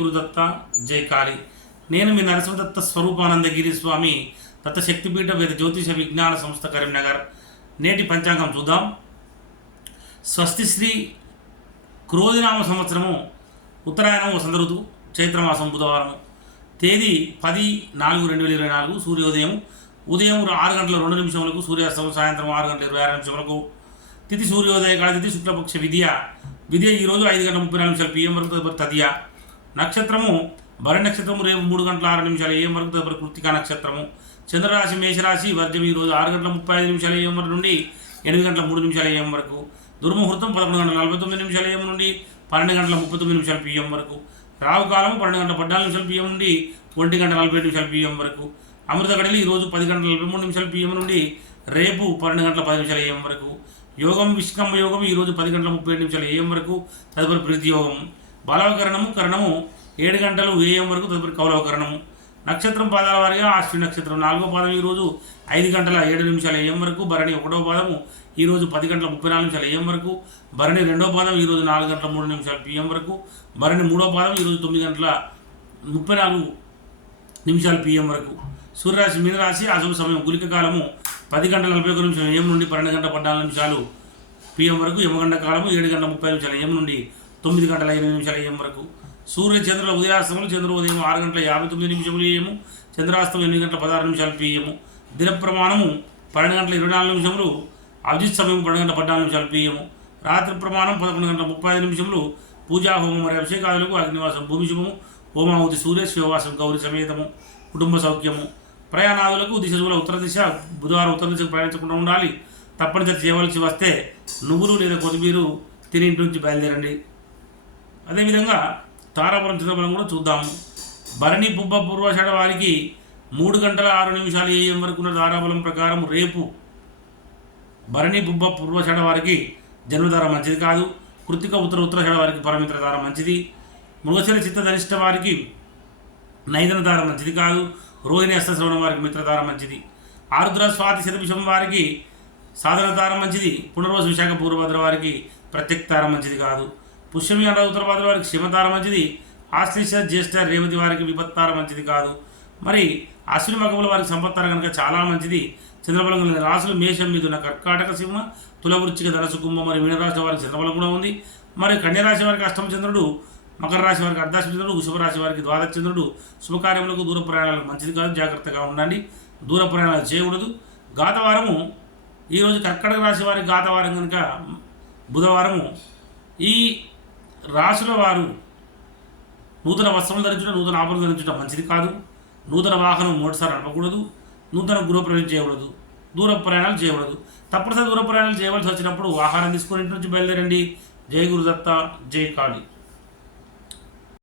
గురుదత్త జై కాళీ. నేను మీ నరసింహదత్త స్వరూపానందగిరి స్వామి దత్త శక్తిపీఠ వేద జ్యోతిష విజ్ఞాన సంస్థ కరీంనగర్. నేటి పంచాంగం చూద్దాం. స్వస్తి శ్రీ క్రోధినామ సంవత్సరము ఉత్తరాయణం వసంత ఋతువు చైత్రమాసం బుధవారం తేదీ పది నాలుగు రెండు వేల ఇరవై నాలుగు సూర్యోదయం. ఉదయం ఆరు గంటల రెండు నిమిషములకు సూర్యాస్తమం సాయంత్రం ఆరు గంటల ఇరవై ఆరు నిమిషములకు. తిథి సూర్యోదయ కాల తిథి శుక్లపక్ష విద్య. విద్య ఈరోజు ఐదు గంటల ముప్పై నాలుగు నిమిషాలు పిఎం వరకు తదియా. నక్షత్రము భర నక్షత్రము రేపు మూడు గంటల ఆరు నిమిషాలు ఏం వరకు తదుపరి కృతిక నక్షత్రము. చంద్రరాశి మేషరాశి వర్జం ఈరోజు ఆరు గంటల ముప్పై ఐదు నిమిషాల ఏం వరకు నుండి ఎనిమిది గంటల మూడు నిమిషాల ఏం వరకు. దుర్ముహూర్తం పదకొండు గంటల నలభై తొమ్మిది నిమిషాల ఏం నుండి పన్నెండు గంటల ముప్పై తొమ్మిది నిమిషాల పిఎం వరకు. రావు కాలం పన్నెండు గంటల పద్నాలుగు నిమిషాల పిఎం నుండి ఒంటి గంట నలభై నిమిషాల పిఎం వరకు. అమృత గడలి ఈరోజు పది గంటల నలభై మూడు నిమిషాల పిఎం నుండి రేపు పన్నెండు గంటల పది నిమిషాల ఏం వరకు. యోగం విష్కమ్మ యోగం ఈరోజు పది గంటల ముప్పై ఏడు నిమిషాల ఏఎం వరకు. తదుపరి ప్రతి యోగం బలవకరణము కరణము ఏడు గంటలు ఏఎం వరకు తదుపరి కౌలవకరణము నక్షత్రం పాదాల వారిగా అశ్విని నక్షత్రం. నాలుగో పాదం ఈరోజు ఐదు గంటల ఏడు నిమిషాల ఏఎం వరకు భరణి ఒకటో పాదము ఈరోజు పది గంటల ముప్పై నాలుగు నిమిషాల ఏఎం వరకు భరణి రెండో పాదం ఈరోజు నాలుగు గంటల మూడు నిమిషాల పిఎం వరకు భరణి మూడో పాదం ఈరోజు తొమ్మిది గంటల ముప్పై నాలుగు నిమిషాలు పిఎం వరకు. సూర్యరాశి మీనరాశి అశుభ సమయం గులిక కాలము పది గంటల నలభై ఒక నిమిషం ఏం నుండి పన్నెండు గంటల పద్నాలుగు నిమిషాలు పిఎం వరకు యమగండ కాలము ఏడు గంటల ముప్పై నిమిషాల ఏం నుండి తొమ్మిది గంటల ఎనిమిది నిమిషాల ఏం వరకు. సూర్య చంద్రుల ఉదయాస్తములు చంద్ర ఉదయం ఆరు గంటల యాభై తొమ్మిది నిమిషములు ఏము. చంద్రాస్తం ఎనిమిది గంటల పదహారు నిమిషాలు పిఎము దిన ప్రమాణము పన్నెండు గంటల ఇరవై నాలుగు నిమిషములు అభిజిత్ సమయం పన్నెండు గంటల పద్నాలుగు నిమిషాలు పిఎము రాత్రి ప్రమాణం పదకొండు గంటల ముప్పై ఐదు నిమిషములు పూజా హోమం మరియు అభిషేకాదులకు అగ్నివాసం భూమి శుభము హోమావతి సూర్య శివవాసం గౌరి సమేతము కుటుంబ సౌఖ్యము. ప్రయాణాదులకు దిశ ఉత్తర దిశ బుధవారం ఉత్తర దిశకు ప్రయాణించకుండా ఉండాలి. తప్పనిసరి చేయవలసి వస్తే నువ్వులు లేదా కొత్తిమీరు తిని ఇంటి నుంచి బయలుదేరండి. అదేవిధంగా తారాపురం చిదంబరం కూడా చూద్దాము. భరణి పుబ్బ పూర్వాషాఢ వారికి మూడు గంటల ఆరు నిమిషాలు ఏఎం వరకు ఉన్న తారాబలం ప్రకారం రేపు భరణి బుబ్బ పూర్వషడ వారికి జన్మధార మంచిది కాదు. కృతిక ఉత్తర ఉత్తరషడ వారికి పరమిత్ర ధార మంచిది. మృగశిర చిత్త ధనిష్ట వారికి నైదన ధార మంచిది కాదు. రోహిణి అష్టశ్రవణం వారికి మిత్రధార మంచిది. ఆరుద్ర స్వాతి శతభిషం వారికి సాధన ధార మంచిది. పునర్వసు విశాఖ పూర్వభద్ర వారికి ప్రత్యక్ ధార మంచిది కాదు. పుష్యమి అండ ఉత్తరభద్ర వారికి క్షమతార మంచిది. ఆశ్లేష జ్యేష్ఠ రేవతి వారికి విపత్తార మంచిది కాదు. మరి అశ్విని మగముల వారికి సంపత్తార కనుక చాలా మంచిది. చంద్రబలం రాసులు మేషం మీదున్న కర్కాటక సింహ తులవృచ్చిక ధనసు కుంభ మరి మీనరాశి వారికి చంద్రబలం కూడా ఉంది. మరి కన్యరాశి వారికి అష్టమ చంద్రుడు మకర రాశి వారికి అర్ధాశ చంద్రుడు వృషభ రాశి వారికి ద్వాదశచంద్రుడు శుభకార్యములకు దూర ప్రయాణాలకు మంచిది కాదు. జాగ్రత్తగా ఉండండి. దూర ప్రయాణాలు చేయకూడదు. గాతవారము ఈరోజు కర్కటక రాశి వారికి గాతవారం కనుక బుధవారము. ఈ రాశుల వారు నూతన వస్త్రం ధరించడం నూతన ఆభరణం ధరించడం మంచిది కాదు. నూతన వాహనం మూడుసార్లు నడపకూడదు. నూతన గృహప్రవేశం చేయకూడదు. దూర ప్రయాణాలు చేయకూడదు. తప్పనిసరి దూర ప్రయాణాలు చేయవలసి వచ్చినప్పుడు ఆహారం తీసుకొని ఇంటి నుంచి బయలుదేరండి. జై గురుదత్త జై కాళీ.